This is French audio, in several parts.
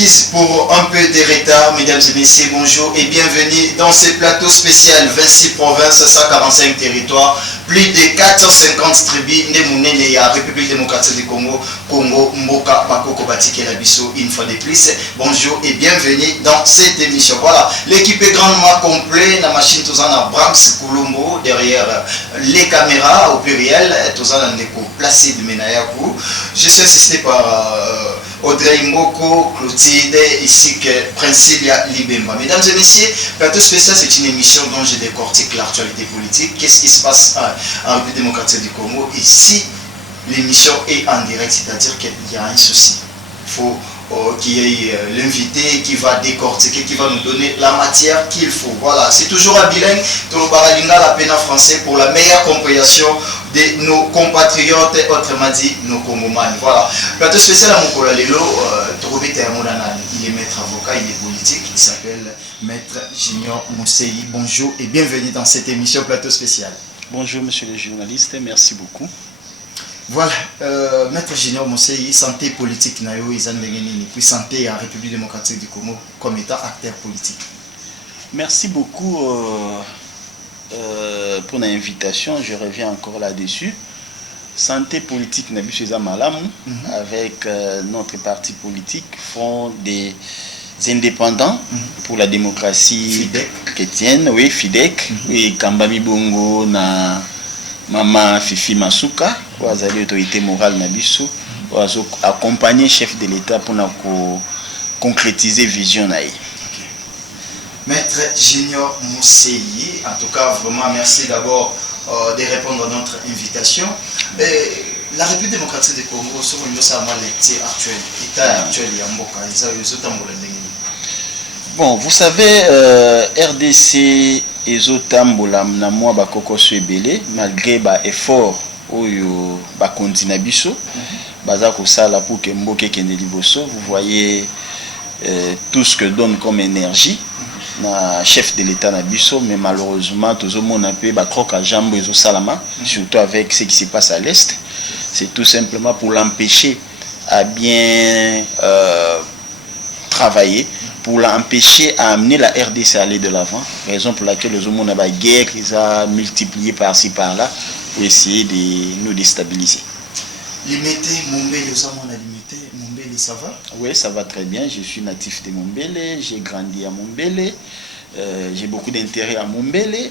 m'excuse pour un peu de retard, mesdames et messieurs, bonjour et bienvenue dans ce plateau spécial 26 provinces, 145 territoires, plus de 450 tribus, Ndemounene à République démocratique du Congo, Congo, Mboka, Bakoko, Batike, Labiso, une fois de plus. Bonjour et bienvenue dans cette émission. Voilà, l'équipe est grandement complète, la machine tous en Brahms Koulombo, derrière les caméras au pluriel, tous en Ndeko, Placide Menayakou. Je suis assisté par Audrey Mboko, Clotilde, ici que Princilia Libemba. Mesdames et messieurs, plateau spécial, c'est une émission dont je décortique l'actualité politique. Qu'est-ce qui se passe en République démocratique du Congo? Et si l'émission est en direct, c'est-à-dire qu'il y a un souci. Il faut qu'il y ait l'invité qui va décortiquer, qui va nous donner la matière qu'il faut. Voilà, c'est toujours un bilingue, Tolobaralinga, la peine en français, pour la meilleure compréhension de nos compatriotes, autrement dit, nos Congomans. Voilà, plateau spécial à Mokola Lelo, il est maître avocat, il est politique, il s'appelle Maître Junior Mousseyi. Bonjour et bienvenue dans cette émission plateau spécial. Bonjour monsieur le journaliste, merci beaucoup. Voilà, Maître Junior Mousseyi, santé politique nayo izandengenini, puis santé en République démocratique du Congo comme étant acteur politique. Merci beaucoup pour l'invitation, je reviens encore là-dessus. Santé politique nabiso Malam avec notre parti politique Front des indépendants pour la démocratie chrétienne, oui, FIDEC, et Kambami Bongo na Maman Fifi Masuka, wazali autorité morale nabiso, accompagner chef de l'État pour concrétiser vision naïe. Maître Junior Mousseyi, en tout cas vraiment merci d'abord de répondre à notre invitation. La République démocratique du Congo, c'est l'état actuel, l'état actuel Yamboka, bon, vous savez, RDC ezotambola na mwa bakoko so ebele malgré ba effort oyo bakondi na biso baza kosala pour que mboka ekende liboso. Vous voyez tout ce que donne comme énergie na chef de l'État na biso, mais malheureusement tozomona pe ba croque à jambe ezosalama, surtout avec ce qui se passe à l'est. C'est tout simplement pour l'empêcher à bien travailler, pour l'empêcher à amener la RDC à aller de l'avant, raison pour laquelle les hommes ont la guerre qu'ils ont multiplié par-ci par-là pour essayer de nous déstabiliser. Limité, Mombele, les hommes ont limité, Mombele, ça va? Oui, ça va très bien, je suis natif de Mombele, j'ai grandi à Mombele, j'ai beaucoup d'intérêt à Mombele,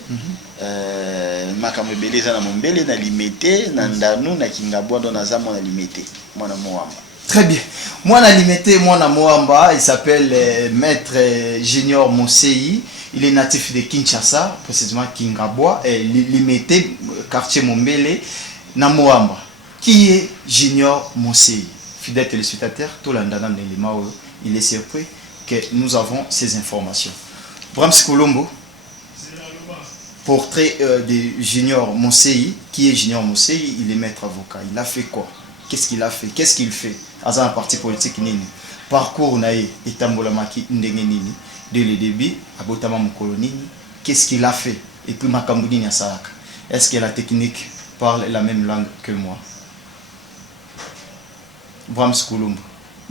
Makamebele, na Mombele, na limité, Nandanu, na Kingabwa, dans Nazam, on a limité, moi na Moamba. Très bien. Moi, na limité, moi, na Moamba, il s'appelle Maître Junior Mousseyi. Il est natif de Kinshasa, précisément Kingabwa, et limité, quartier Mombele, na Moamba. Qui est Junior Mousseyi? Fidèle téléspectateur, tout l'andana de l'Imao, il est surpris que nous avons ces informations. Brahms Colombo, portrait de Junior Mousseyi. Qui est Junior Mousseyi? Il est maître avocat. Il a fait quoi? Qu'est-ce qu'il a fait? Qu'est-ce qu'il fait? Dans un parti politique nini? Parcours nae etambolamaki ndenge nini? Dès le début, abotama mokolo nini? Qu'est-ce qu'il a fait? Et puis makambuni ya salaka. Est-ce que la technique parle la même langue que moi? Brahms Colombo.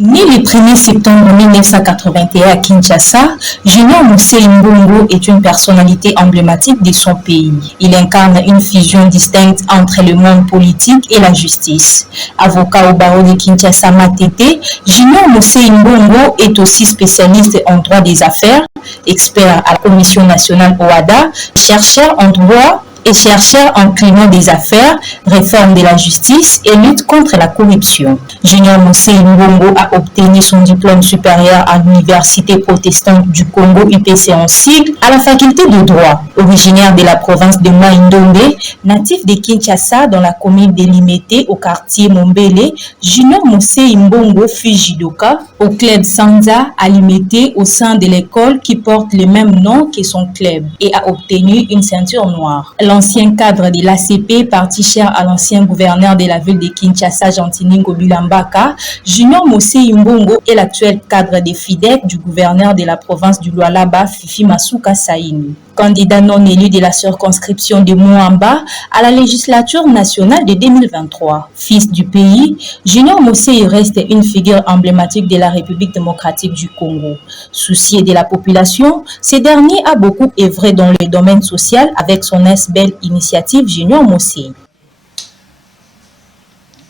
Né le 1er septembre 1981 à Kinshasa, Junior Mousseyi Mbongo est une personnalité emblématique de son pays. Il incarne une fusion distincte entre le monde politique et la justice. Avocat au barreau de Kinshasa Matete, Junior Mousseyi Mbongo est aussi spécialiste en droit des affaires, expert à la Commission nationale OADA, chercheur en droit et chercheur en climat des affaires, réforme de la justice et lutte contre la corruption. Junior Mousseyi Mbongo a obtenu son diplôme supérieur à l'Université protestante du Congo UPC en sigle à la faculté de droit. Originaire de la province de Mai-Ndombe, natif de Kinshasa dans la commune de Limete au quartier Mombele, Junior Mousseyi Mbongo fut judoka au club Sanza à Limete au sein de l'école qui porte le même nom que son club et a obtenu une ceinture noire. L'ancien cadre de l'ACP, parti cher à l'ancien gouverneur de la ville de Kinshasa, Jantiningo Bilambaka, Junior Mousseyi Mbongo est l'actuel cadre de FIDEC du gouverneur de la province du Lualaba, Fifi Masuka Saini. candidat non élu de la circonscription de Mouamba à la législature nationale de 2023. Fils du pays, Junior Mossei reste une figure emblématique de la République démocratique du Congo. Soucié de la population, ce dernier a beaucoup œuvré dans le domaine social avec son belle initiative Junior Mossei.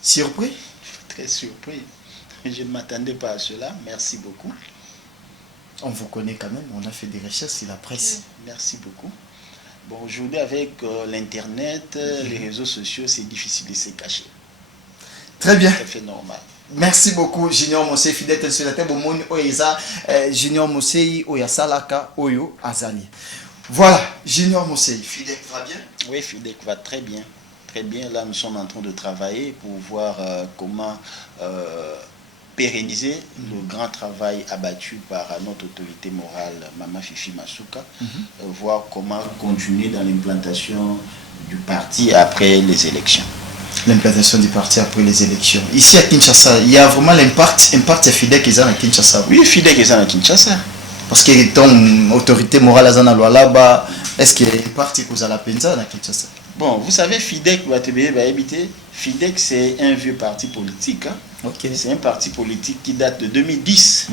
Surpris? Très surpris. Je ne m'attendais pas à cela. Merci beaucoup. On vous connaît quand même, on a fait des recherches sur la presse. Merci beaucoup. Bon, aujourd'hui, avec l'Internet, les réseaux sociaux, c'est difficile de se cacher. Très bien. C'est tout à fait normal. Merci beaucoup, Junior Mossei, fidèle téléspectateur. Bon, Junior Mossei, Oya Salaka, Oyo Azali. Voilà, Junior Mossei. Fidèle va bien? Oui, Fidèle va très bien. Très bien. Là, nous sommes en train de travailler pour voir comment pérenniser le grand travail abattu par notre autorité morale, Maman Fifi Masuka, voir comment continuer dans l'implantation du parti après les élections. L'implantation du parti après les élections. Ici à Kinshasa, il y a vraiment l'impact Fidèle qui est à Kinshasa. Oui, Fidèle qui est à Kinshasa. Parce que ton autorité morale à là-bas, est-ce qu'il y a un parti qui est à la Penza à Kinshasa? Bon, vous savez, Fidèle va habiter. Fidèle, c'est un vieux parti politique. Hein? Okay. C'est un parti politique qui date de 2010.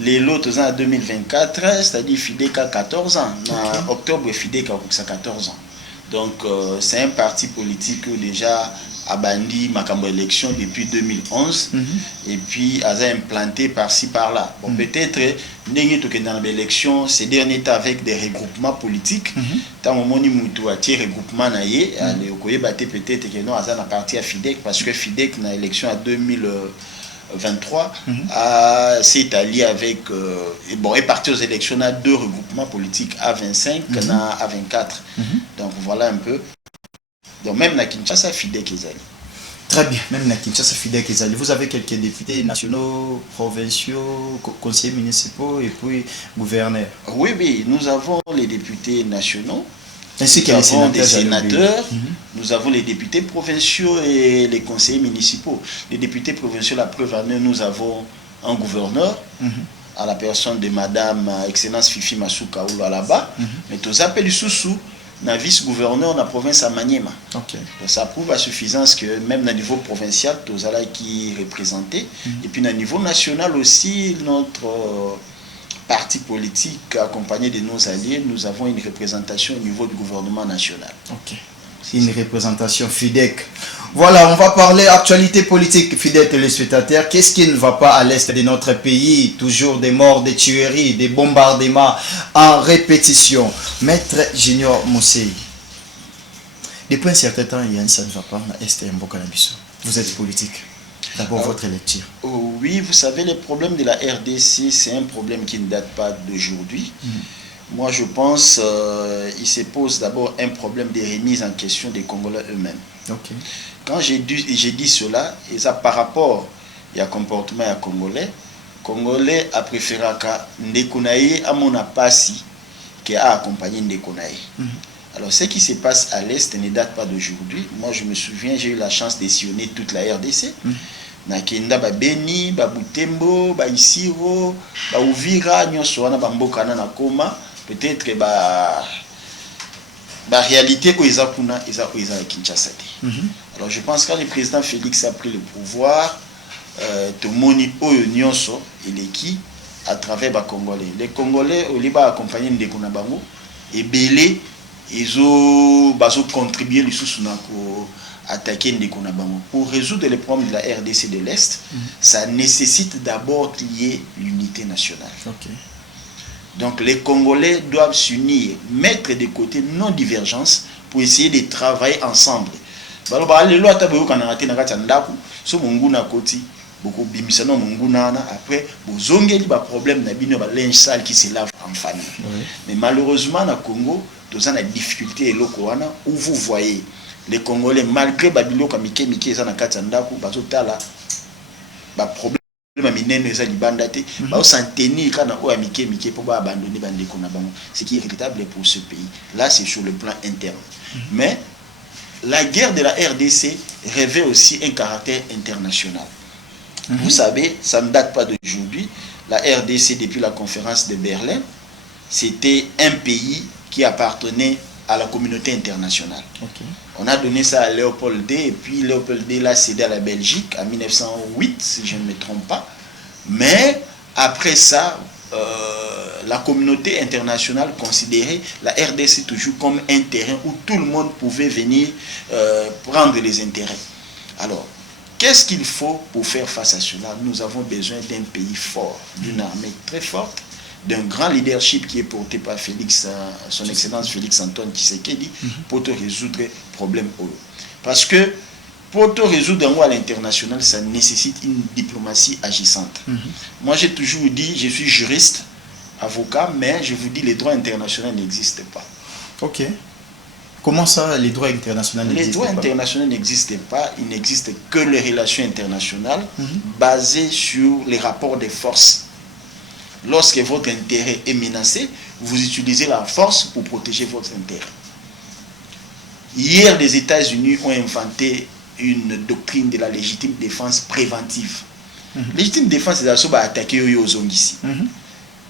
Les autres en 2024, c'est-à-dire Fidèle a 14 ans. En octobre, Fidèle a 14 ans. Donc, c'est un parti politique que déjà a bandi Makambo élection depuis 2011 et puis a implanté par-ci par-là. Bon, peut-être dans l'élection ces derniers temps avec des regroupements politiques. Tant au moment où a tiré regroupement naïe, peut-être que non a parti à Fidèle parce que Fidèle dans l'élection à 2023 s'est allié avec est parti aux élections à 2 regroupements politiques à 25 à 24. Donc voilà un peu. Donc même à Kinshasa, Fidèle Kezali. Très bien, même à Kinshasa, Fidèle Kezali. Vous avez quelques députés nationaux, provinciaux, conseillers municipaux et puis gouverneurs. Oui, oui, nous avons les députés nationaux. Ainsi que les sénateurs, nous avons les députés provinciaux et les conseillers municipaux. Les députés provinciaux, la preuve en est, nous avons un gouverneur, à la personne de Madame Excellence Fifi Masuka là-bas, mais tous appels sous na vice-gouverneur de la province à Maniema. Okay. Donc ça prouve à suffisance que même au niveau provincial, tous allés qui représentés, et puis au niveau national aussi, notre parti politique accompagné de nos alliés, nous avons une représentation au niveau du gouvernement national. Okay. Une représentation Fidèle. Voilà, on va parler actualité politique, fidèles téléspectateurs. Qu'est-ce qui ne va pas à l'est de notre pays? Toujours des morts, des tueries, des bombardements en répétition. Maître Junior Mossei, depuis un certain temps, il y a un ça ne va pas à l'est et un Bokanabissou. Vous êtes politique. D'abord, votre lecture. Oui, vous savez, le problème de la RDC, c'est un problème qui ne date pas d'aujourd'hui. Moi, je pense qu'il se pose d'abord un problème de remise en question des Congolais eux-mêmes. Okay. Quand j'ai dit cela, et ça par rapport au comportement des Congolais a préféré que Ndekonaye à mon apasi qui a accompagné Ndekonaye. Alors, ce qui se passe à l'Est ne date pas d'aujourd'hui. Moi, je me souviens, j'ai eu la chance de sillonner toute la RDC. Nakenda ba Beni, ba Butembo, ba Isiro, ba Uvira, nyonso wana ba mboka na koma, peut-être la réalité où ils ont Kinshasa. Alors je pense que quand le président Félix a pris le pouvoir, tout le monde nyonso eleki à travers les Congolais. Les Congolais au lieu accompagner Ndeko na bango et belé ils ont contribué les sous attaquer Ndeko na bango. Pour résoudre les problèmes de la RDC de l'Est, ça nécessite d'abord qu'il y ait l'unité nationale. Okay. Donc les Congolais doivent s'unir, mettre de côté nos divergences pour essayer de travailler ensemble. Après, vous avez des problèmes de linge sale qui se lave en famille. Mais malheureusement, au Congo, nous avons des difficultés où vous voyez les Congolais, malgré Babilo Kamike Mike, ils ont des problèmes. Ce qui est regrettable pour ce pays. Là, c'est sur le plan interne. Mais la guerre de la RDC revêt aussi un caractère international. Vous savez, ça ne date pas d'aujourd'hui. La RDC, depuis la conférence de Berlin, c'était un pays qui appartenait à la communauté internationale. On a donné ça à Léopold II, et puis Léopold II l'a cédé à la Belgique en 1908, si je ne me trompe pas. Mais après ça, la communauté internationale considérait la RDC toujours comme un terrain où tout le monde pouvait venir prendre les intérêts. Alors, qu'est-ce qu'il faut pour faire face à cela? Nous avons besoin d'un pays fort, d'une armée très forte, d'un grand leadership qui est porté par son Excellence Félix Antoine Tshisekedi pour te résoudre les problèmes. Parce que pour te résoudre à l'international, ça nécessite une diplomatie agissante. Moi, j'ai toujours dit, je suis juriste, avocat, mais je vous dis, les droits internationaux n'existent pas. Ok. Comment ça, les droits internationaux n'existent pas? Les droits internationaux n'existent pas, il n'existe que les relations internationales basées sur les rapports de force. Lorsque votre intérêt est menacé, vous utilisez la force pour protéger votre intérêt. Hier, les États-Unis ont inventé une doctrine de la légitime défense préventive. Légitime défense, c'est d'abord attaquer aux ici.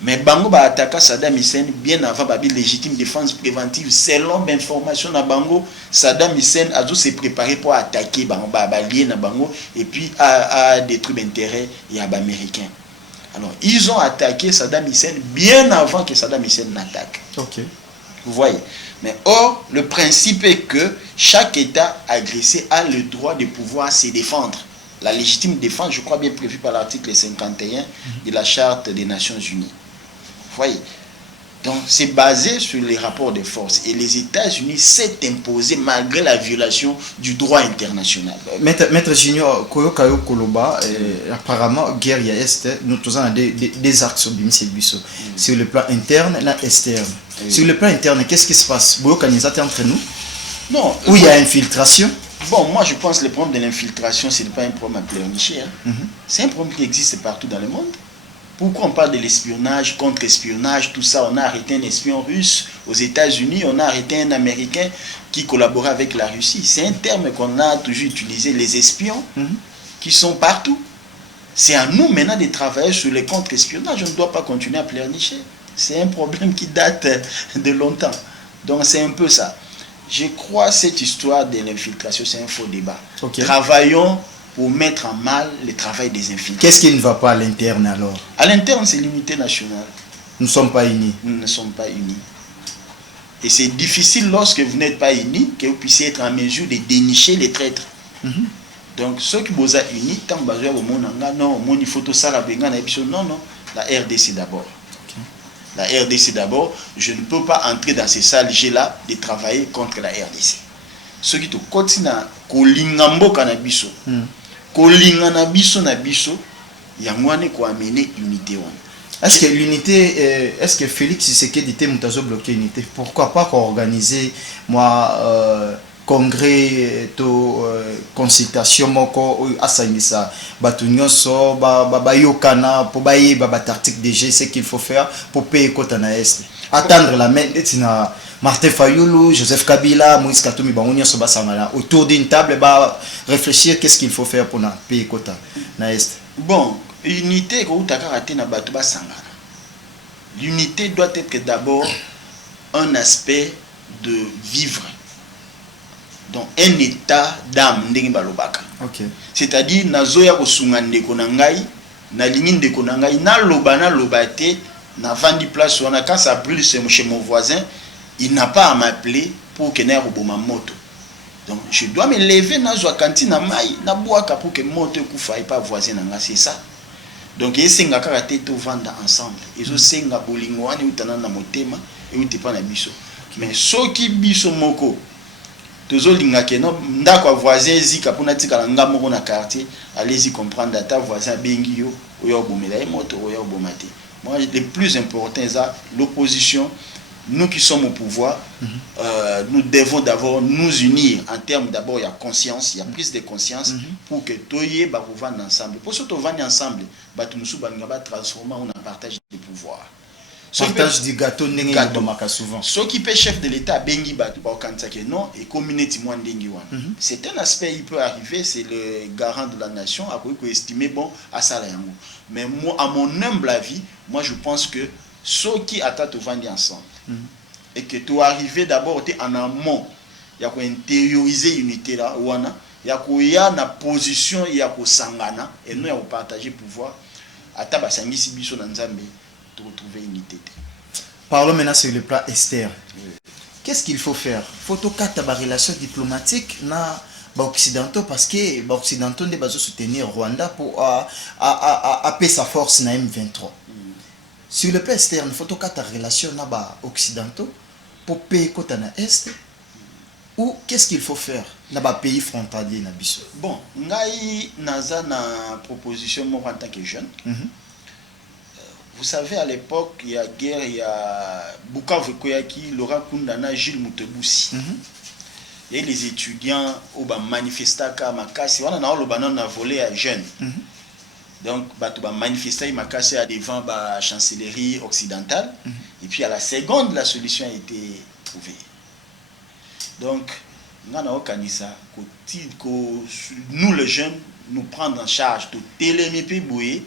Mais Bango va attaquer Saddam Hussein bien avant la légitime défense préventive. Selon l'information de Bango, Saddam Hussein a dû se préparer pour attaquer Bango, Bango et puis à détruire l'intérêt et à Américains. Alors, ils ont attaqué Saddam Hussein bien avant que Saddam Hussein n'attaque. Ok. Vous voyez. Mais or, le principe est que chaque État agressé a le droit de pouvoir se défendre. La légitime défense, je crois bien prévue par l'article 51 de la Charte des Nations Unies. Vous voyez. Donc, c'est basé sur les rapports de force. Et les États-Unis s'est imposé malgré la violation du droit international. Maître Junior, Koyokayo Koloba, apparemment, guerre est, nous avons des axes sur le plan interne et externe. Sur le plan interne, qu'est-ce qui se passe? Entre nous? Non. Où il y a infiltration? Bon, moi je pense que le problème de l'infiltration, ce n'est pas un problème à pleurnicher. C'est un problème qui existe partout dans le monde. Pourquoi on parle de l'espionnage, contre-espionnage, tout ça? On a arrêté un espion russe aux États-Unis, on a arrêté un Américain qui collaborait avec la Russie. C'est un terme qu'on a toujours utilisé, les espions qui sont partout. C'est à nous maintenant de travailler sur les contre-espionnages. On ne doit pas continuer à pleurnicher. C'est un problème qui date de longtemps. Donc c'est un peu ça. Je crois que cette histoire de l'infiltration, c'est un faux débat. Travaillons pour mettre en mal le travail des infiltrés. Qu'est-ce qui ne va pas à l'interne alors? À l'interne, c'est l'unité nationale. Nous ne sommes pas unis. Nous ne sommes pas unis. Et c'est difficile lorsque vous n'êtes pas unis que vous puissiez être en mesure de dénicher les traîtres. Donc, ceux qui vous ont unis, tant que vous non, il faut tout ça, non, la RDC d'abord. La RDC d'abord, je ne peux pas entrer dans ces salles-là de travailler contre la RDC. Ceux qui te continuent à kolingambo kanabiso, kolinganabiso nabiso, yangwane ko amener unité. Est-ce que l'unité, est-ce que Félix Tshisekedi était mutazo bloqué unité? Pourquoi pas organiser congrès to consultation moko asangisa batunyoso ba yokana pour baye ba tactique DG, ce qu'il faut faire pour payer kota na est. Attendre la main na Martin Fayulu, Joseph Kabila, Moïse Katumbi bangonyo so basangana autour d'une table ba réfléchir qu'est-ce qu'il faut faire pour na payer kota na est. Bon, unité ko utakaraté na batu basangana. L'unité doit être d'abord un aspect de vivre. Donc un état d'âme ndenge balobaka. C'est-à-dire nazoya kosunga ndeko na ngai, na lingi ndeko na ngai, na loba te, na vandi place wana quand ça brûle chez mon voisin, il n'a pas à m'appeler pour que na roboma moto. Donc je dois me lever na zo kanti na mai, na boaka pour que moto kufa pas voisin na nga, c'est ça. Donc esenga kaka te to vanda ensemble. Ezo senga bolingo wana utana na motema et utepa na biso. Mais soki biso moko tozolinga ke no ndako voisin zika pona tika na ngamo ko na quartier, allez-y comprendre ta voisin bengi yo oyo bomela moto oyo bomate. Moi le plus important c'est l'opposition. Nous qui sommes au pouvoir, nous devons d'abord nous unir en termes d'abord il y a conscience, il y a prise de conscience pour que toyé ba vendre ensemble. Pour ce to vendre ensemble, ba tu musu ba ngaba transformer on a partage de pouvoir. Partage du gâteau ndenge yobamaka souvent. Ceux qui paient chef de l'État bengi ba tu ba okantsa ke non et communauté moi ndengi wana. C'est un aspect il peut arriver, c'est le garant de la nation à quoi estimer bon à ça là. Mais moi à mon humble avis, moi je pense que ceux qui attendent vendre ensemble. et que tu arrives d'abord en amont, il y a intérioriser l'unité là, il y a na position, il y a sangana, et nous, il y a partager pouvoir. Ataba sangisi biso na nzambe, de retrouver l'unité. Parlons maintenant sur le plan externe. Oui. Qu'est-ce qu'il faut faire? Faut que la relation diplomatique na occidentaux parce que les occidentaux ne pas soutenir Rwanda pour apaiser sa force na M23. Sur le plan externe, faut que la relation na occidentaux pour payer côté na est. Ou qu'est-ce qu'il faut faire na pays frontalier na biso? Bon, ngai naza na proposition moi en tant que jeune. Vous savez, à l'époque, il y a guerre, il y a Bukavu Koyaki, Laurent Kundana, Gilles Mouteboussi. Et les étudiants au manifesta ka makasi, on a volé à jeunes. Donc, ba manifesta makasi devant la chancellerie occidentale. Et puis à la seconde, la solution a été trouvée. Donc, nous les jeunes, nous prendre en charge tout télémipé boué.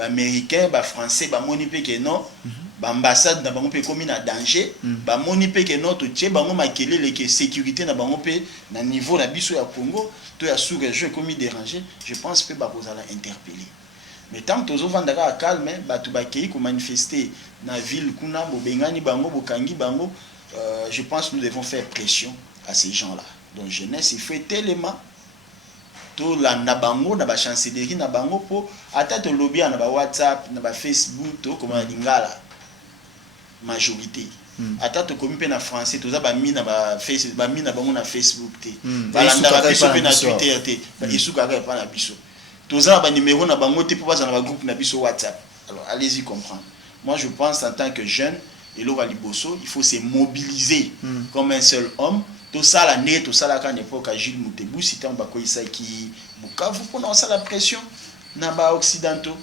Américains, français, monipe que non, ambassade na bango pe komi na danger, monipe que non to tie bango makelele que sécurité na bango pe na niveau na biso ya Congo, to ya sous-région komi déranger, je pense que ba kozala interpeller. Mais tant que tozo vandaka à calme, batu bakei ko manifester na ville kuna bobengani bango bokangi bango, je pense que nous devons faire pression à ces gens-là. Donc jeunesse, il faut être élément to la nabango na ba chancellerie na bango po ata to lobby na ba WhatsApp na ba Facebook to comme lingala majorité ata to komi pe na français to za ba mi na ba Facebook ba mi na bango na Facebook te ba landa ba biso pe na Twitter te ba isuka ka pa na biso to za ba numéro na bango te po ba na ba groupe na biso WhatsApp. Alors allez-y comprendre. Moi je pense en tant que jeune et lo liboso il faut se mobiliser comme un seul homme. Tout ça la net, tout ça la quand époque à Gilles Mouteboussi, c'était un bako qui Bukavu pour lancer la pression na ba occidentaux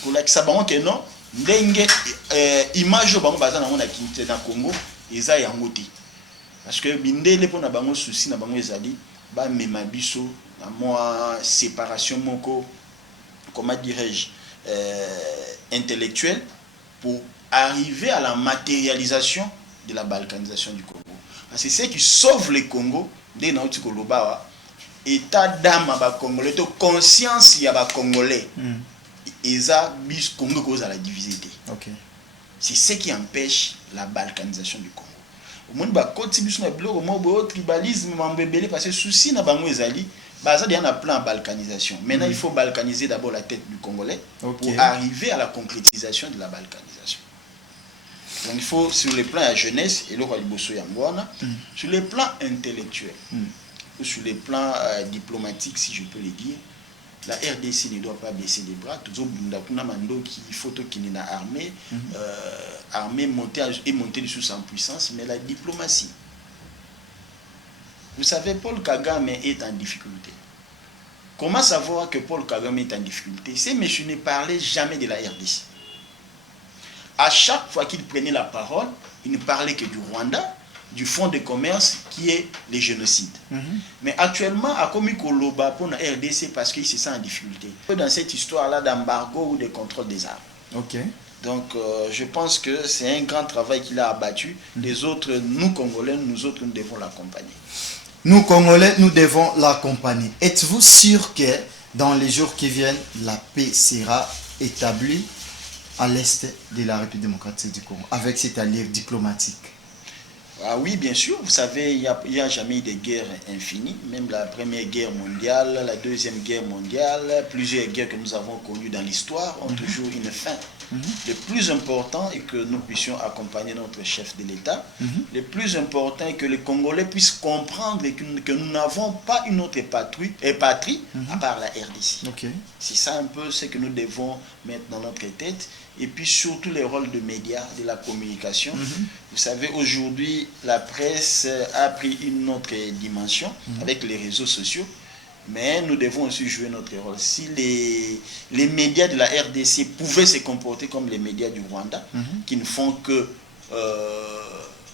pour la ça bango que non ndenge image au bango baza na mona kinté na Congo eza yango te parce que bindele pour na bango souci na bango ezali ba mema biso na moi séparation moko comment dirais-je intellectuelle pour arriver à la matérialisation de la balkanisation du Congo. C'est ce qui sauve le Congo dès notre Koloba. État d'âme à Congolais, conscience à Congolais. Et ça, bis Congo cause à la divisité. C'est ce qui empêche la balkanisation du Congo. Au monde ba côté bis na bloc au moins tribalisme mambebele parce que souci na bango ezali bah ça il y a un plan balkanisation. Maintenant il faut balkaniser d'abord la tête du Congolais pour arriver à la concrétisation de la balkanisation. Donc il faut sur le plan de la jeunesse et le sur le plan intellectuel ou sur le plan diplomatique si je peux le dire, la RDC ne doit pas baisser les bras. Toujours il faut qu'il y ait armée, armée monter sous en puissance, mais la diplomatie. Vous savez, Paul Kagame est en difficulté. Comment savoir que Paul Kagame est en difficulté? Ces messieurs ne parlaient jamais de la RDC. À chaque fois qu'il prenait la parole, il ne parlait que du Rwanda, du fonds de commerce qui est le génocide. Mais actuellement, à Komikoloba pour la RDC parce qu'il se sent en difficulté. Dans cette histoire-là d'embargo ou de contrôle des armes. Donc, je pense que c'est un grand travail qu'il a abattu. Les autres, nous Congolais, nous autres, nous devons l'accompagner. Nous Congolais, nous devons l'accompagner. Êtes-vous sûr que dans les jours qui viennent, la paix sera établie à l'est de la République démocratique du Congo, avec cette alliance diplomatique? Ah oui, bien sûr. Vous savez, il n'y a jamais eu de guerre infinie. Même la Première Guerre mondiale, la Deuxième Guerre mondiale, plusieurs guerres que nous avons connues dans l'histoire ont toujours une fin. Le plus important est que nous puissions accompagner notre chef de l'État. Le plus important est que les Congolais puissent comprendre que nous n'avons pas une autre patrie à part la RDC. C'est ça un peu ce que nous devons mettre dans notre tête. Et puis surtout les rôles de médias, de la communication. Vous savez, aujourd'hui, la presse a pris une autre dimension avec les réseaux sociaux. Mais nous devons aussi jouer notre rôle. Si les médias de la RDC pouvaient se comporter comme les médias du Rwanda, qui ne font que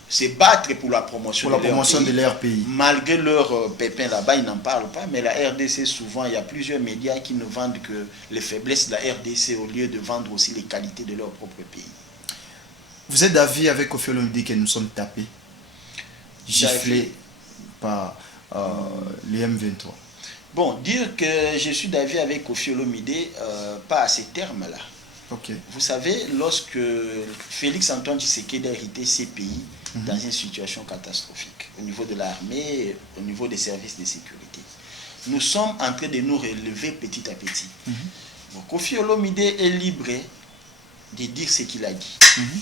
se battre pour la promotion, de leur pays. Malgré leurs pépins là-bas, ils n'en parlent pas. Mais la RDC, souvent, il y a plusieurs médias qui ne vendent que les faiblesses de la RDC au lieu de vendre aussi les qualités de leur propre pays. Vous êtes d'avis avec Koffi Olomide que nous sommes tapés, giflés par le M23? Bon, dire que je suis d'avis avec Koffi Olomide, pas à ces termes-là. Okay. Vous savez, lorsque Félix-Antoine Tshisekedi a hérité ces pays dans une situation catastrophique, au niveau de l'armée, au niveau des services de sécurité, nous sommes en train de nous relever petit à petit. Bon, Koffi Olomide est libre de dire ce qu'il a dit,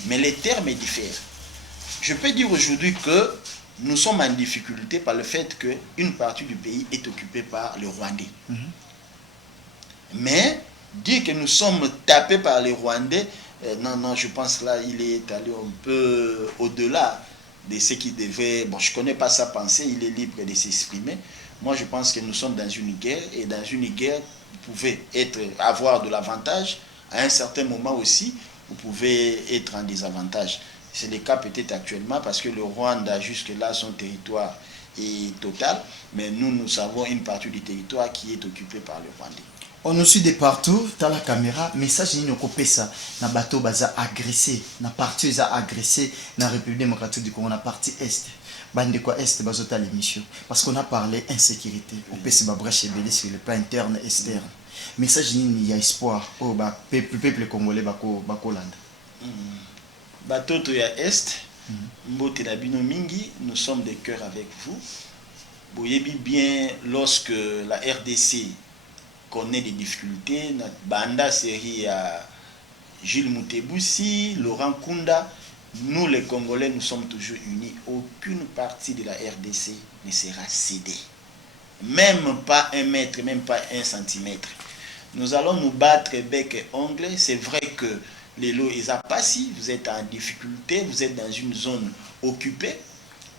mais les termes diffèrent. Je peux dire aujourd'hui que nous sommes en difficulté par le fait qu'une partie du pays est occupée par les Rwandais. Mais dire que nous sommes tapés par les Rwandais, non, je pense là, il est allé un peu au-delà de ce qu'il devait. Bon, je ne connais pas sa pensée, il est libre de s'exprimer. Moi, je pense que nous sommes dans une guerre, et dans une guerre, vous pouvez avoir de l'avantage. À un certain moment aussi, vous pouvez être en désavantage. C'est le cas peut-être actuellement parce que le Rwanda, jusque-là, son territoire est total, mais nous avons une partie du territoire qui est occupée par le Rwandais. On nous suit de partout, dans la caméra, message ni okopé ça, na bateau baza agressé, na parti baza agressé, na République démocratique du Congo, na partie est. Bande quoi est bazota l'émission parce qu'on a parlé insécurité. On peut se babracher belé sur le plan interne et externe. Message ni y a espoir au peuple congolais bako landa. Bateau to ya est, mbote na bino mingi, nous sommes de cœur avec vous. Boyebi bien lorsque la RDC connaît des difficultés, notre banda série à Gilles Moutebousi, Laurent Kunda, nous les Congolais, nous sommes toujours unis. Aucune partie de la RDC ne sera cédée. Même pas 1 mètre, même pas 1 centimètre. Nous allons nous battre bec et ongle. C'est vrai que les lots ils pas si vous êtes en difficulté, vous êtes dans une zone occupée.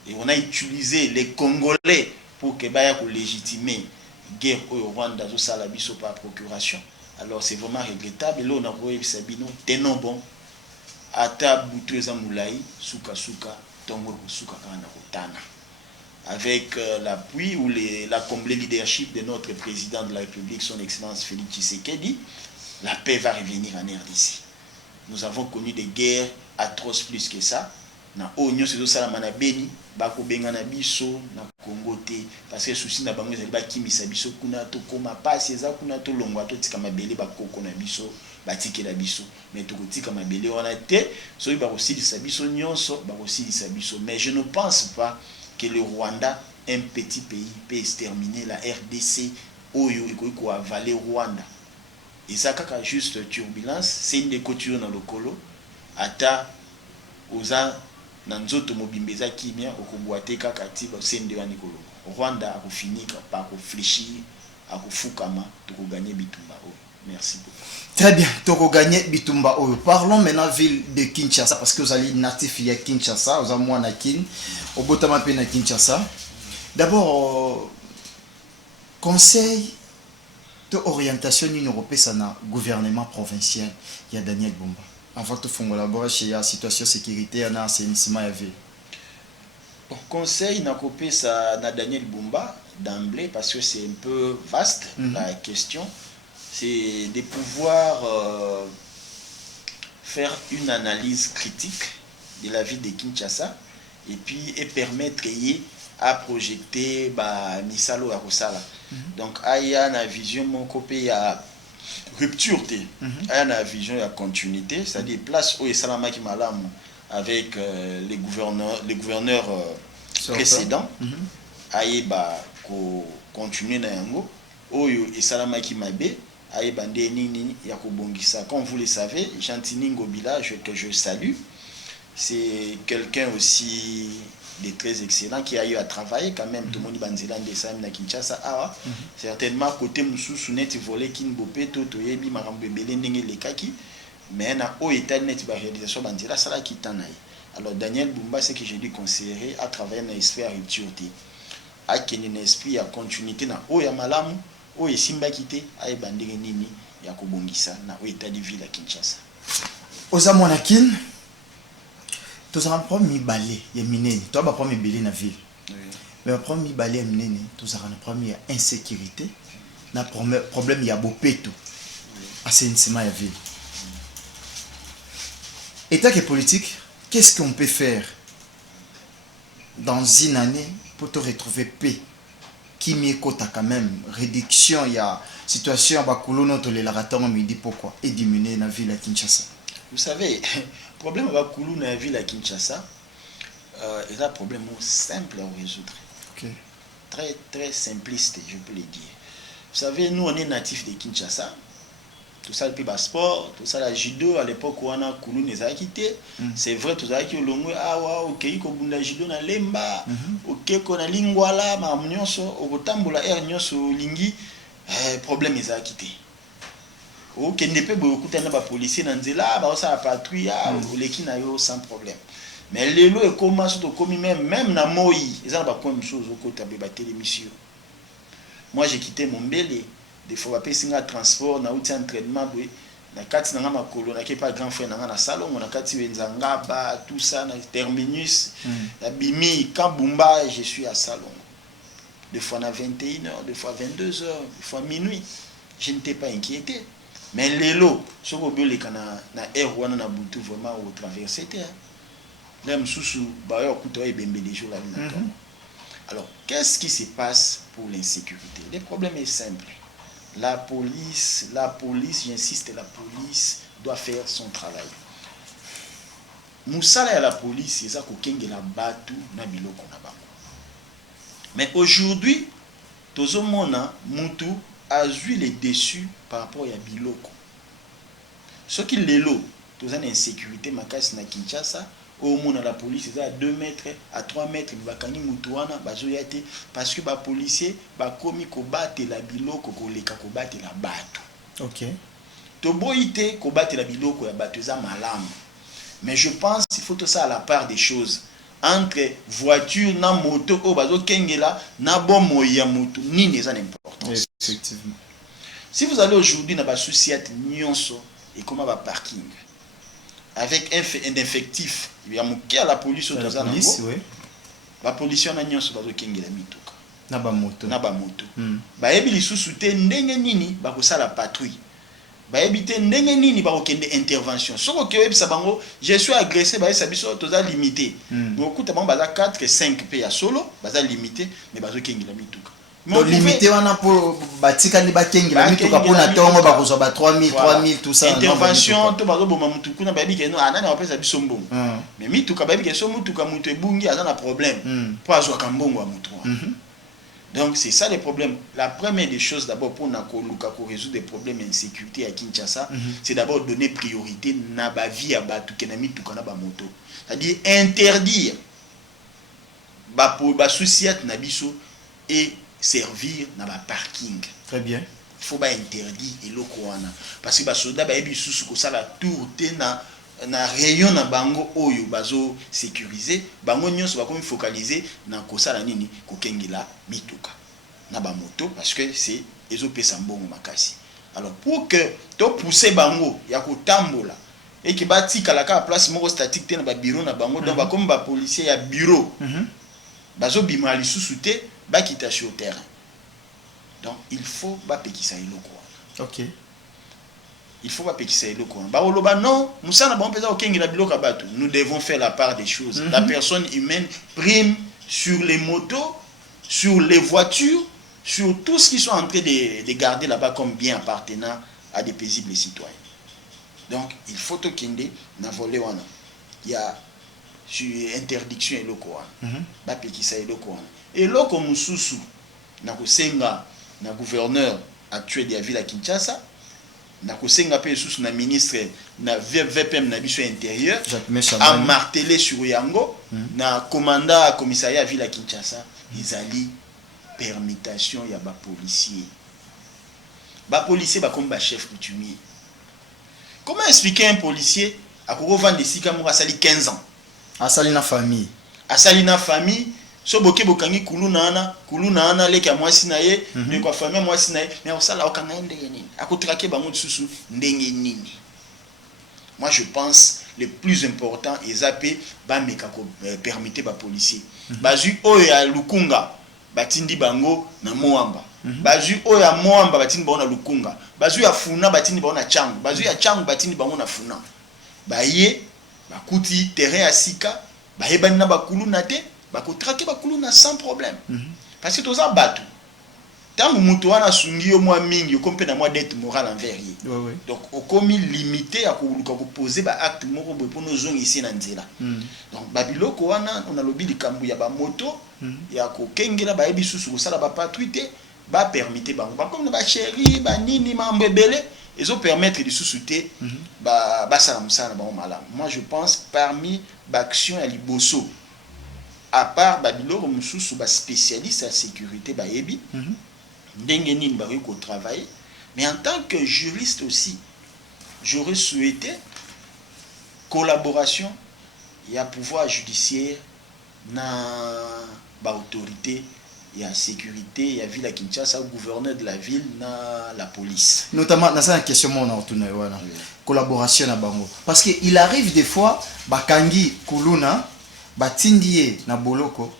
Et on a utilisé les Congolais pour que Baya légitimer guerre au Rwanda par procuration. Alors c'est vraiment regrettable. Et là on a vu Sabino tenons bon. Ata Boutoueza Moulaï, Souka Souka, Tongo Souka Kana. Avec l'appui ou la comblé leadership de notre président de la République, son Excellence Félix Tshisekedi, la paix va revenir en RDC. Nous avons connu des guerres atroces plus que ça. Na onyo c'est ça la manabeni bako benga na biso na Congo te parce que souci na bango ezali ba kimisa biso kuna to koma pasi eza kuna to longwa to tika mabele bakoko na biso batike la biso mais to tika mabele wana te so ba kosilisa biso nyonso ba kosilisa biso mais je ne pense pas que le Rwanda, un petit pays, peut exterminer la RDC oyo iko avaler Rwanda. Et ça kaka juste turbulence, c'est une découture dans le colo ata oza nanzoto mobimbeza kimia okubwate kaka tiba sende wa nikolo. Rwanda akufinika pa kufléchir akufukama toko gagner bitumba oyo. Merci beaucoup. Très bien, toko gagner bitumba oyo. Parlons maintenant ville de Kinshasa parce que vous allez natif ya Kinshasa, vous avez mwana kin obotama pe na Kinshasa. D'abord conseil de orientation ni européenne na gouvernement provincial, il y a Daniel Bumba. Avant de faire collaborer la situation sécuritaire na assainissement ya ville. Conseil n'a coupé ça na Daniel Bumba d'emblée parce que c'est un peu vaste la question. C'est de pouvoir faire une analyse critique de la ville de Kinshasa et puis permettre à projeter misalo ya kosala. Donc aya na vision mon copé ya rupture aya na vision ya continuité, c'est-à-dire place où salama ki malamu avec les gouverneurs précédents aye ko continuer na yango oyo salama ki mabe aye bande nini ya kobongisa. Comme vous le savez, Gentini Ngobila que je salue, c'est quelqu'un aussi de très excellent qui a eu à travailler quand même tout le monde banzela ndesa na Kinshasa awa certainement côté mususu net volé kinbope to yebi makambo ebele ndenge lekaki mais na o état net ba réalisation banzela sala kitanaï. Alors Daniel Bumba c'est que je lui conseillerais à travailler dans l'esprit à rupture à kene na esprit à continuité na o ya malamu o esimba kité ay bandenge nini ya kobongisa na o état de ville à Kinshasa. Oza monakin tous en premier balai ya minene toi ba premier belé na ville mais premier balai ya minene tous en premier insécurité na problème ya bopeto assainissement ya ville état que politique qu'est-ce qu'on peut faire dans une année pour te retrouver paix qui m'y côté quand même réduction il y a situation à Bakuluno to les laratons midi pourquoi et diminuer la ville à Kinshasa. Vous savez, problème à Bakulu dans la ville à Kinshasa, il y a un problème simple à résoudre. Okay. Très très simpliste, je peux le dire. Vous savez, nous on est natifs de Kinshasa. Tout ça le pays sport, tout ça la judo à l'époque où on a Kulu les a quittés. C'est vrai tout ça qui au long ah wa OK ko bunda judo na lemba, OK ko na lingwala ma nyonso au tambola air nyonso lingi problème les a quittés. OK ne peut beaucoup tellement ba policier na nzela ba ça patrouille les qui na yo sans problème. Mais les lois et comment sont commis même na moi ils ont pas comme chose au côté ba télémission. Moi j'ai quitté mon belé. Des fois, je suis en transport, na outil entraînement, na kati na makolo, na pas grand frère na salon, na kati wenzanga ba tout ça, na terminus, na bimi, Kambumba, je suis à salon. Des fois à 21h, des fois 22h, des fois minuit. Je n'étais pas inquiété. Mais les lots, ce que vous na air wana na butu vraiment au traverser terre. Même sous ba yo kuto e bembe les jours la vie. Alors, qu'est-ce qui se passe pour l'insécurité? Le problème est simple. La police, j'insiste, la police doit faire son travail. Moussala à la police, c'est ça qu'on la batu na biloko na bango. Mais aujourd'hui, tout le monde a vu les déçus par rapport à biloko. Ce qui est l'eau, tout ça insécurité makasi na Kinshasa. Au monde la police c'est à 2 mètres à 3 mètres bakani mutuana bazoyate parce que ba policier ba komi ko battre la biloko ko leka ko battre la bato. OK. To boité ko battre la biloko ya bato za malamu. Mais je pense qu'il faut tout ça à la part des choses entre voiture na moto o bazo kengela na bomo ya moto ni n'est en importance. Effectivement. Si vous allez aujourd'hui na ba société nyonso et comment ba parking avec un effectif il y a moké à la police au la police oui la police on a nyonso bazo kengela mituka na ba moto ba yebi lisusu te ndenge nini ba ko sala patrouille ba yebi te ndenge nini ba ko kende intervention soko ke yebi sa bango je suis agressé ba yesa biso toza limité beaucoup ta bango baza 4 et 5 pe ya solo baza limité mais bazo kengela mituka donc limité wana pour batika ni bakengela mituka pour na tongo ba ko ba 3000 tout ça intervention to bazo boma mutuku na babi ke no anani ba pesa biso mbongo mais mituka babi ke so mutuka mutu ebungi aza na problème pour azwa kambongo wa mutu. Donc c'est ça le problème. La première des choses d'abord pour résoudre des problèmes d'insécurité à Kinshasa, c'est d'abord donner priorité na ba vie à batu kenami tukana ba moto. C'est-à-dire interdire ba société na biso et servir na ba parking. Très bien. Il faut pas interdire et le wana parce que ba soda ba yebi susu ko sala tour te na rayon na bango oyo bazo sécuriser bango nyonso ba komi focaliser na ko sala nini ko kengela mituka na ba moto parce que c'est ezo pesa mbongo makasi. Alors pour que to pousser bango ya ko tambola et que ba tikala ka place moko statique te na ba bureau na bango donc ba comme ba policier ya bureau bazo bima lisusu te ba kita sur terrain. Donc il faut ba pekisa eloko. OK. Il faut pas pekisa eloko. Ba oloba non, musana ba mpeza okengela biloko bato. Nous devons faire la part des choses. La personne humaine prime sur les motos, sur les voitures, sur tout ce qui sont en train de garder là-bas comme bien appartenant à des paisibles citoyens. Donc il faut to kende na volé wana. Il y a sur interdiction eloko wana. Ba pekisa eloko wana. Eloko mususu na kosenga na gouverneur actuel de la ville à Kinshasa na kosenga pe sous na ministre na VPM na biso intérieur a martelé sur yango na commandant commissariat à ville à Kinshasa izali permutation ya ba policier ba comme ba chef coutumier. Comment expliquer un policier à ko vendre des sika mo asali 15 ans asali na famille so boke bokangi kuluna ana leki ya mwasi na ye ne kwa famille mwasi na ye mais osala okanga ndenge nini akotrake bango susu ndenge nini. Moi je pense le plus important ezapé ba meka ko permettre ba policier bazu oyo ya lukunga batindi bango na moamba bazu oyo ya moamba batindi bango na lukunga bazu ya funa batindi bango na changu bazu ya changu batindi bango na funa baye bakuti terrain à sika bayebani na bakuluna te bakotrake bakuluna sans problème parce que toza bato tant mutu wana sungi yo mwa mingi okompe na mwa dette morale envers ye donc okomi limité à poser ba acte moko boye pour nos ici na nzela donc babiloko wana on a lobi likambu ya ba moto ya ko kengela ba yebi susu ko sala ba patrouille ba permettre bango ba comme ba chéri ba nini mambo ebele ils ont permettre de sous-souter ba sala musala ba mala. Moi je pense parmi l'action à liboso à part babiloko mususu ba spécialiste en sécurité ba yebi ndenge nini ba ko travailler, mais en tant que juriste aussi j'aurais souhaité collaboration et un pouvoir judiciaire na ba autorité il y a sécurité, il y a ville à Kinshasa, le gouverneur de la ville, la police. Notamment, dans cette question, on a collaboration à Bango. Parce qu'il arrive des fois, Bakangi, Kuluna, Batindie, na Boloko,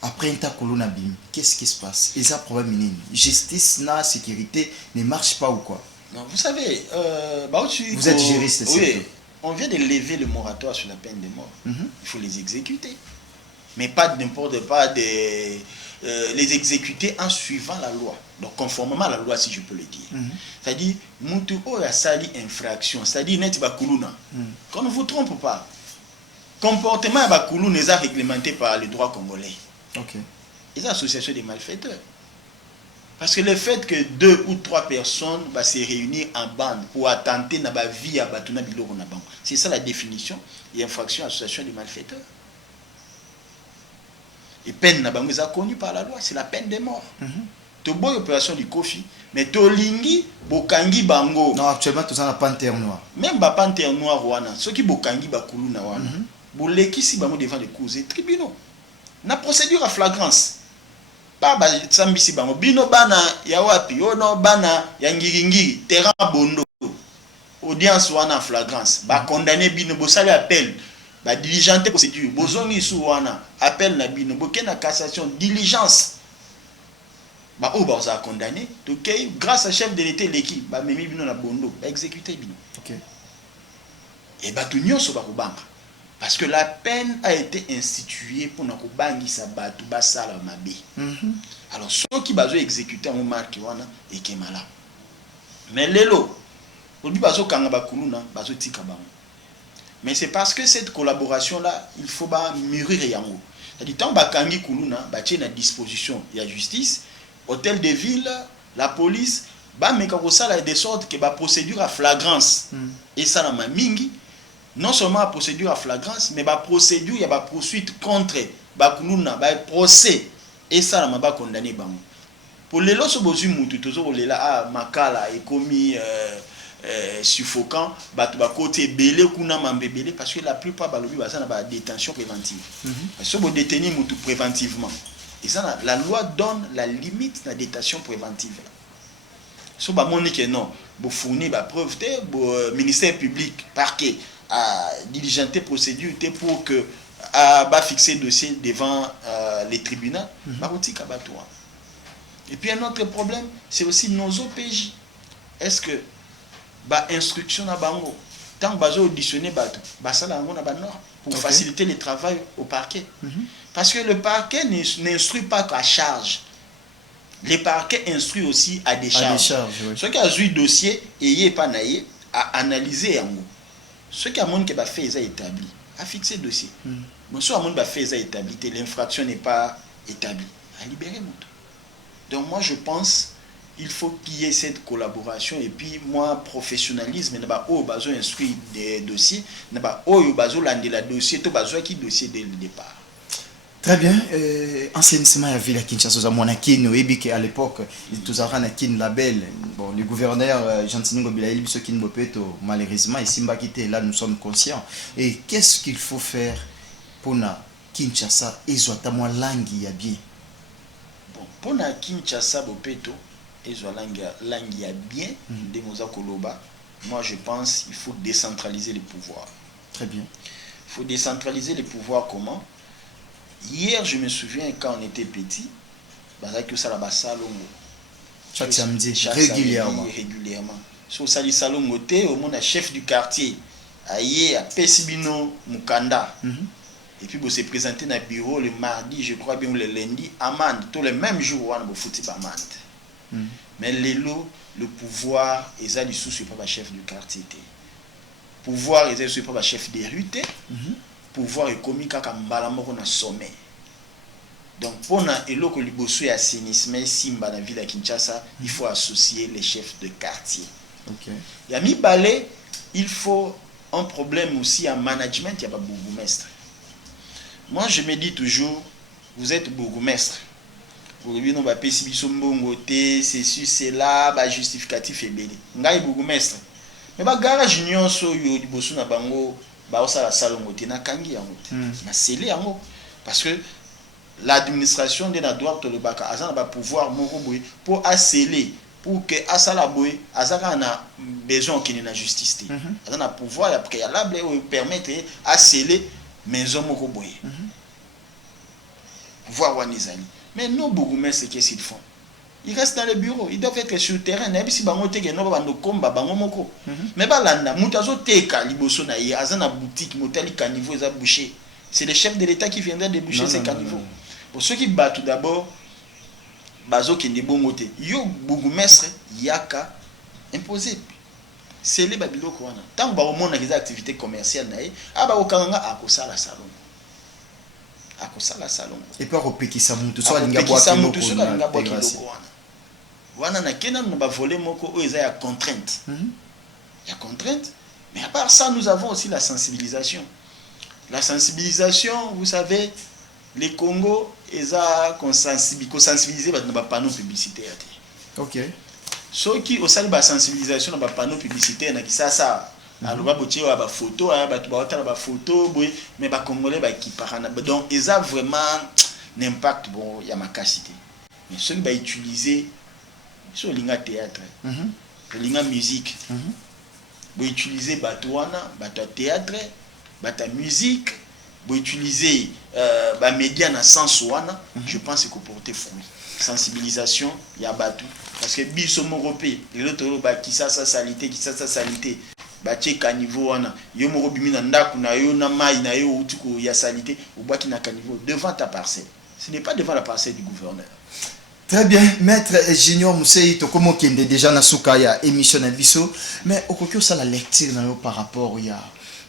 après un tas Kuluna Bim. Qu'est-ce qui se passe? Et ça, problème, justice, na sécurité ne marche pas ou quoi? Non, vous savez, vous êtes juriste, c'est oui, on vient de lever le moratoire sur la peine de mort. Il faut les exécuter. Mais pas n'importe pas des... les exécuter en suivant la loi, donc conformément à la loi, si je peux le dire. C'est-à-dire, mutu a sali infraction, c'est-à-dire net bakuluna. Qu'on ne vous trompe pas, comportement bakuluna est réglementé par le droit congolais. Les associations des malfaiteurs. Parce que le fait que 2 ou 3 personnes se réunir en bande pour attenter na ba vie à batuna biloko na bango, c'est ça la définition et infraction association des malfaiteurs. Et peine na bango est connue par la loi, c'est la peine de mort. To boy opération du Kofi, mais to lingi bokangi bango. Non, actuellement tout ça na panthère noire. Même ba panthère noire wana, ceux qui bokangi bakulu na wana. Boleki si bango devant les causes tribunaux. Na procédure à flagrance. Pas ba sambisi bango bino bana ya wapi, ono bana ya ngiri terrain bondo. Audience wana en flagrance, ba condamné bino bo sali appel. Ba diligenter procédure bozongi sou wana appel na bino boke na cassation diligence ba o ba za condamné to kay grâce à chef de l'état l'équipe ba memi bino na bondo ba exécuter bino et ba tout nyonso ba kobanga parce que la peine a été instituée pour na kobangisa batu ba sala mabe alors ceux qui bazo exécuter en marque wana et kemala mais lelo odi bazo kanga ba kuluna bazo tika bango. Mais c'est parce que cette collaboration-là, il faut mûrir yango. C'est-à-dire, tant bakangi kuluna, tient à disposition de la justice, hôtel de ville, la police, mekakosala de sorte que la procédure à flagrance, et ça la mingi, non seulement la procédure à flagrance, mais la procédure, il y a la poursuite contre bakuluna, procès, et ça la m'a condamné bango. Pour les lots, bozu mutu, toujours les là, makala, et commis, suffocant côté belé kuna mambebele parce que la plupart balobi baza na ba détention préventive parce que bo détenir mutu préventivement et ça la loi donne la limite de la détention préventive so ba monique non bo fournir ba preuve té bo ministère public parquet à diligenter procédure té pour que ba fixer dossier devant les tribunaux ba kotika bato. Et puis un autre problème c'est aussi nos OPJ. Est-ce que instruction na bango tant bazo auditionner bato basala ngo na banor pour faciliter le travail au parquet parce que le parquet n'instruit pas qu'à charge, le parquet instruit aussi à des charges. Ce qui a eu dossier et yé pas naïe à analyser yango ce qui a monde que ba fait ça établi à fixer dossier mais soit monde ba fait ça établi l'infraction n'est pas établie à libérer moto. Donc moi je pense il faut qu'il y ait cette collaboration et puis moi professionnalisme n'a pas besoin d'instruire des dossiers n'a pas besoin de la dossier tout besoin qui dossier dès le départ. Très bien. Enseignement à ville à Kinshasa à Monakin et à l'époque tous à Kin label bon le gouverneur Jean-Tiningo Bilaïl Bisokin Bopeto malheureusement ici m'a quitté là nous sommes conscients et qu'est-ce qu'il faut faire pour na Kinshasa et soit moi langue ya bien bon pour na Kinshasa Bopeto et langue ya bien de Moza Koloba. Moi je pense il faut décentraliser les pouvoirs. Très bien. Il faut décentraliser les pouvoirs comment? Hier je me souviens quand on était petit, que ça la salongo. Chaque samedi régulièrement. Sur Sali Salongo au moins chef du quartier aye apesi bino mukanda. Et puis vous se présenter dans le bureau le mardi, je crois bien, ou le lundi, amende, tout le même jour, on a foutu amende. Mais le pouvoir, ils ont des sous, pas le chef du quartier. Pouvoir, ils ont pas le chef des rues. Pouvoir, est commis quand on a sommet. Donc, pour que le bosso et assainissement, Simba dans la ville de Kinshasa, il faut associer les chefs de quartier. Il y a mis balai, il faut un problème aussi en management, il y a pas bourgmestre. Moi, je me dis toujours, vous êtes bourgmestre. Vous avez dit, c'est sûr, c'est là, bah, justificatif et belé. Vous êtes bourgmestre. Mais bah, garage union, so yo, bosso na bango, bah, ça la salle moté, na kangi yango. Na scellé yango. Parce que l'administration de la droite de Baka, a un pouvoir pour asseller, pour que Asala Boy, Azaka a besoin qu'il y ait la justice. A un pouvoir préalable pour permettre d'asseller maison Mokoboy. Pouvoir Wanizali. Mais nos bourgmestres, qu'est-ce qu'ils font? Ils restent dans le bureau, ils doivent être sur le terrain. Mais si bango teke no ba no komba bango moko. Mais balanda mutazo teka liboso na ye azana boutique motali caniveau eza bouché. C'est le chef de l'État qui viendra déboucher ces caniveaux. Pour ceux qui battent tout d'abord, bazo qui n'est bon côté. Yo bourgmestre yaka imposé. C'est les babilo quoi. Tant que au monde a des activités commerciales naï, aba okanga akosala salon. Akosala salon. Et pas au Pékissa Moutou, soit linga bois kilo. Wana na kena na ba voler moko o eza ya contrainte. Il y a contrainte. Mais à part ça, nous avons aussi la sensibilisation. La sensibilisation, vous savez, les Congo, ils ont sensibilisé dans les panneaux publicitaires. Ok. Ceux qui ont la sensibilisation dans les panneaux publicitaires, ça, alors il y a des photos, mais les Congolais qui parlent. Donc, ils ont vraiment un impact, bon, il y a ma capacité. Mais ceux qui vont utiliser, sur le théâtre, le musique, vous utilisez Batouana, Batou théâtre, Batou musique, vous utilisez les médias dans le sens où je pense que vous portez fruit. Sensibilisation, il y a Batou. Parce que Bisso Moropé, les autres, qui ça salité, qui ça salité, Baché Caniveau, yo Morobimi Nandaku, na yo Namai, na yo Utuko, ya salité, ou Baki na Caniveau, devant ta parcelle. Ce n'est pas devant la parcelle du gouverneur. Très bien, maître Junior Mousseï, comment qui est déjà dans Soukaya, émission Bisso, mais au cours ça la lecture par rapport il y a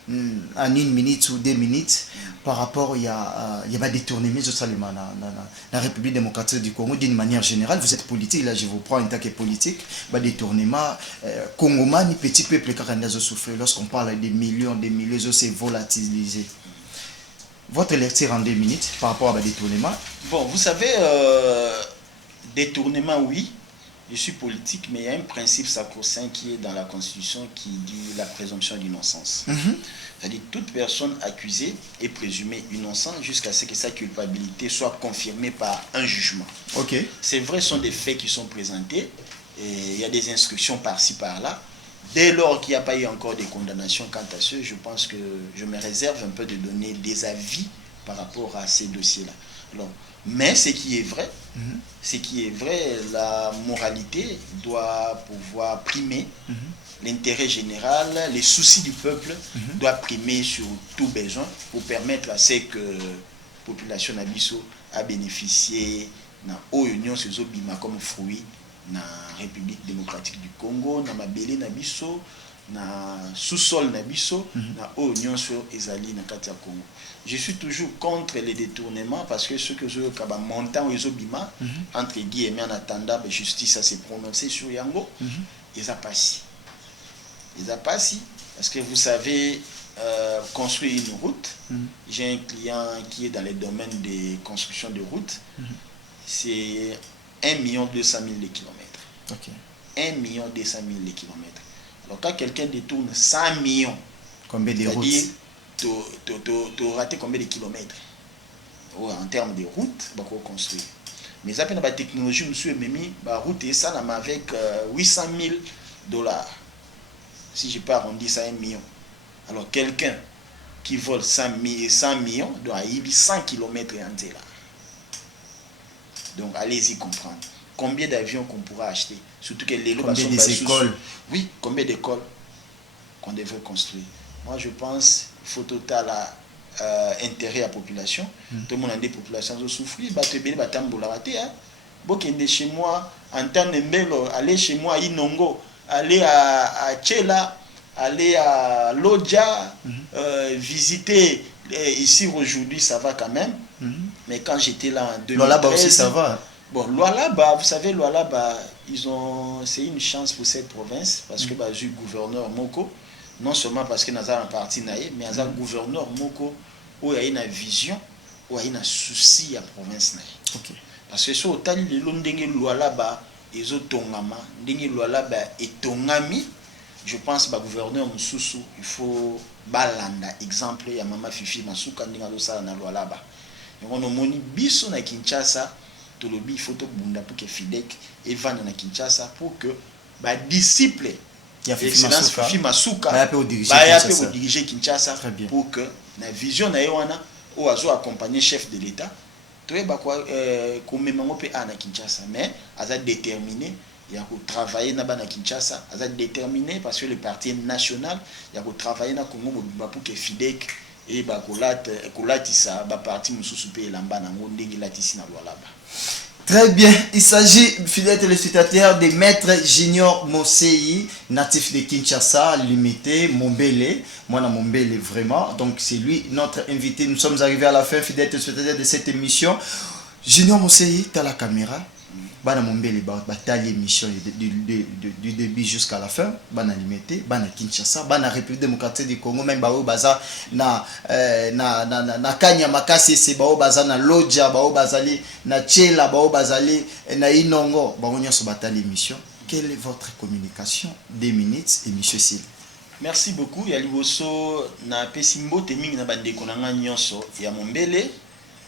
en 1 minute ou 2 minutes, par rapport il y a des détournements dans la République démocratique du Congo d'une manière générale. Vous êtes politique, là je vous prends en tant que politique, détournement, Congomani, petit peuple qui a souffert lorsqu'on parle des millions, c'est volatilisé. Votre lecture en 2 minutes par rapport à détournement. Bon, vous savez, détournement, oui, je suis politique, mais il y a un principe sacro-saint qui est dans la Constitution qui dit la présomption d'innocence. C'est-à-dire toute personne accusée est présumée innocente jusqu'à ce que sa culpabilité soit confirmée par un jugement. Okay. C'est vrai, ce sont des faits qui sont présentés, et il y a des instructions par-ci, par-là. Dès lors qu'il n'y a pas eu encore de condamnation quant à ce, je pense que je me réserve un peu de donner des avis par rapport à ces dossiers-là. Alors, mais ce qui est vrai, la moralité doit pouvoir primer l'intérêt général, les soucis du peuple doivent primer sur tout besoin pour permettre à ce que la population Nabiso a bénéficié de l'Union comme fruit dans la République démocratique du Congo, dans Mabélé Nabiso, dans le sous-sol Nabiso, dans l'Union sur Ezali dans Katia Congo. Je suis toujours contre les détournements parce que ce que je veux montant aux Obima, entre guillemets, en attendant la justice à se prononcer sur Yango, ils n'ont pas si. Ils n'ont pas si. Parce que vous savez, construire une route, j'ai un client qui est dans les domaines de construction de routes, c'est 1 200 000 kilomètres. Okay. 1 200 000 kilomètres. Alors quand quelqu'un détourne 100 millions, combien de routes? Tu raté combien de kilomètres en termes de routes pour construire. Mais ça la technologie, monsieur Mimi, la route est ça avec 800 000 $. Si je peux arrondir ça à 1 million. Alors quelqu'un qui vole 100 millions doit y avoir 100 km entiers là. Donc allez-y comprendre. Combien d'avions qu'on pourra acheter? Surtout que les combien d'écoles? Oui, combien d'écoles qu'on devrait construire? moi je pense faut total intérêt à la population. Tout le monde a des populations qui souffrent. Bah tu bien tambola raté hein. Bokende chez moi en temps de mbelo, aller chez moi à Inongo, aller à Tchela, aller à Lodja, visiter ici aujourd'hui ça va quand même. Mais quand j'étais là en 2013, Lualaba aussi ça va. Bon, Lualaba, vous savez, Lualaba, c'est une chance pour cette province parce que j'ai eu gouverneur Moko, non seulement parce que nous avons un parti naïf, mais nous avons gouverneur Moko où il y a une vision, où il y a un souci à la province naïf. Okay. Parce que si vous avez le Londenge Lualaba, et Tongama, Ndenge Lualaba et Tongami, je pense que le gouverneur Moussoussou, il faut balanda exemple, il y a Mama Fifi Masuka Ndinga Losala na Lualaba. On a moni biso na Kinshasa. Tolobi il faut to bunda pour que Fidek et vendre na Kinshasa pour que ba disciple il y a Fifi Masuka ba diriger Kinshasa pour que na vision na yoana ou azo accompagner chef de l'état to ba quoi comme mango pe na Kinshasa mais aza déterminé il y a ko travailler na bana Kinshasa aza déterminé parce que le parti national il y a ko travailler na Congo pour que Fidek et ba kolatisa ba parti mususu pe lamba na ndenge latisi na Lualaba. Très bien, il s'agit, fidèles téléspectateurs, de Maître Junior Mosei, natif de Kinshasa, limité, Mombele, moi na Mombele vraiment, donc c'est lui notre invité. Nous sommes arrivés à la fin, fidèles téléspectateurs de cette émission. Junior Mosei, tu as la caméra. Bana Mombele bataille émission du début jusqu'à la fin bana limité bana Kinshasa bana République démocratique du Congo même bao baza na Kanya Makasi c'est bao baza na Lodja bao bazali na Tchela bao bazali na Inongo bao nyoso bataille émission. Quelle est votre communication 2 minutes et monsieur Sil. Merci beaucoup ya liboso na pesimbo teming na bande konanga nyonso ya Mombele.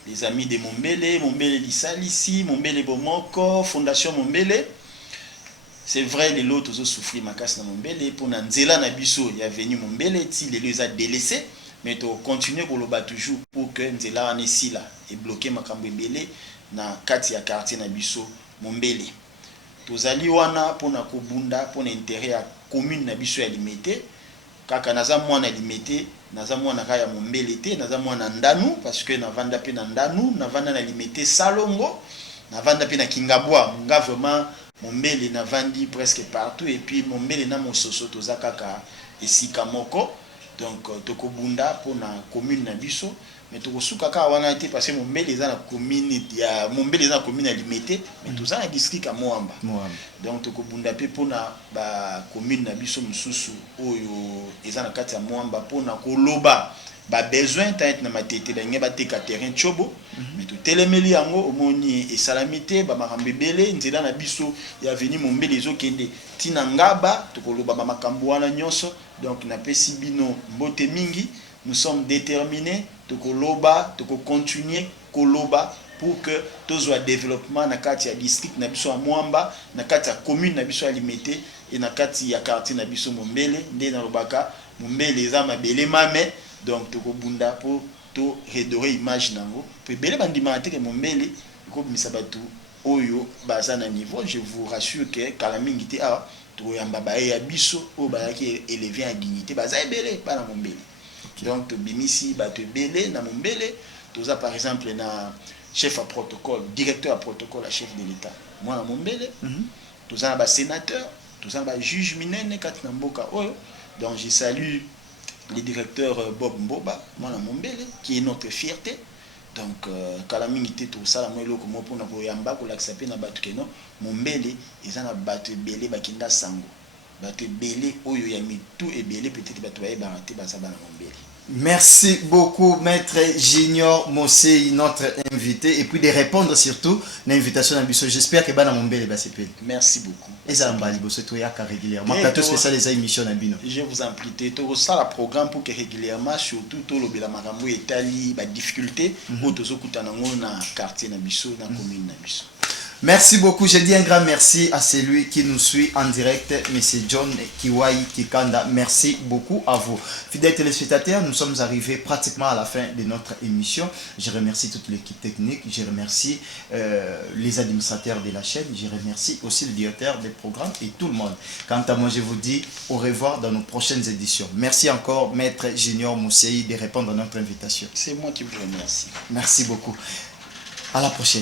Les amis de Mombele Lissalisi, Mombele Bomoko, Fondation Mombele. C'est vrai, les autres ont souffert ma casse dans Mombele. Pour Nanzela Nabiso, il y a venu Mombele, il les a délaissés. Mais tu continues pour le battre toujours pour que Nzela en est là et bloquer ma Kambele na Katia quartier Nabiso Mombele. Tous allés wana pour na Kobunda pour l'intérêt à commune Nabiso limité. Kaka naza mwana limité. Naza mwana kaya Mombele te naza mwana ndanu parce que navanda pe na ndanu navanda na limité Salongo navanda pe na Kingabwa nga vraiment Mombele navandi presque partout et puis Mombele na mososo toza kaka esika moko donc tokobunda pour na commune na biso mais tokosuka kaka wana te parce que Mombele eza na commune ya Mombele eza na commune ya limité mais toza na district ya Moamba donc tokobunda pe pour na ba commune na biso mususu oyo eza na kati ya Moamba pour na koloba ba besoin tant na matete ba ngeba te ka terrain chobo mais to telemeli yango omoni e salamité ba makambebele nzela na biso ya veni Mombele ezokende tina ngaba tokoloba ba makambo wana nyonso donc na pesi bino mbote mingi nous sommes déterminés tokoloba toko continuer koloba pour que tout soit développement na kati ya district na biso ya Moamba na kati ya commune na biso ya limité et na kati ya quartier na biso Mombele nde na lobaka Mombele eza mabele mame donc tokobunda pour to redorer image nango pe bele bandima te ke Mombele ko bimisa batu oyo baza na niveau. Je vous rassure que kala mingi te a to yamba ba ya biso o ba ki élevé en dignité baza ebele pa na Mombele. Donc to bimisi batu ebele na Mombele toza par exemple na chef à protocole, directeur à protocole, à chef de l'État. Moi, à Mombele, tous un sénateur, tous un juge minene Katinamboka. Donc, je salue le directeur Bob Mboba, moi, à Mombele, qui est notre fierté. Donc, Kalamingité, tout ça, moi, le comme pour nous yamba, pour l'accepter, na batukeno, Mombele, ils ont battu belé, bakinda sango. Battu belé, oyo yami tout et belé, peut-être battu baé baraté, basaba na Mombele. Merci beaucoup, Maître Junior Mosei, notre invité, et puis de répondre surtout à l'invitation à Bisso. J'espère que Bana Mombele va s'épelle. Merci beaucoup. Et ça va Bisso, tu as régulièrement. Plateau spécial des émissions à Bino. Je vous en prie, tu as le programme pour que régulièrement, surtout, tout le Marambo et Tali, la difficulté, ou tout ce que tu as dans le quartier, dans la commune. Merci beaucoup. Je dis un grand merci à celui qui nous suit en direct, M. John Kiwai Kikanda. Merci beaucoup à vous. Fidèles téléspectateurs, nous sommes arrivés pratiquement à la fin de notre émission. Je remercie toute l'équipe technique. Je remercie les administrateurs de la chaîne. Je remercie aussi le directeur des programmes et tout le monde. Quant à moi, je vous dis au revoir dans nos prochaines éditions. Merci encore, Maître Junior Mousseï, de répondre à notre invitation. C'est moi qui vous remercie. Merci beaucoup. À la prochaine.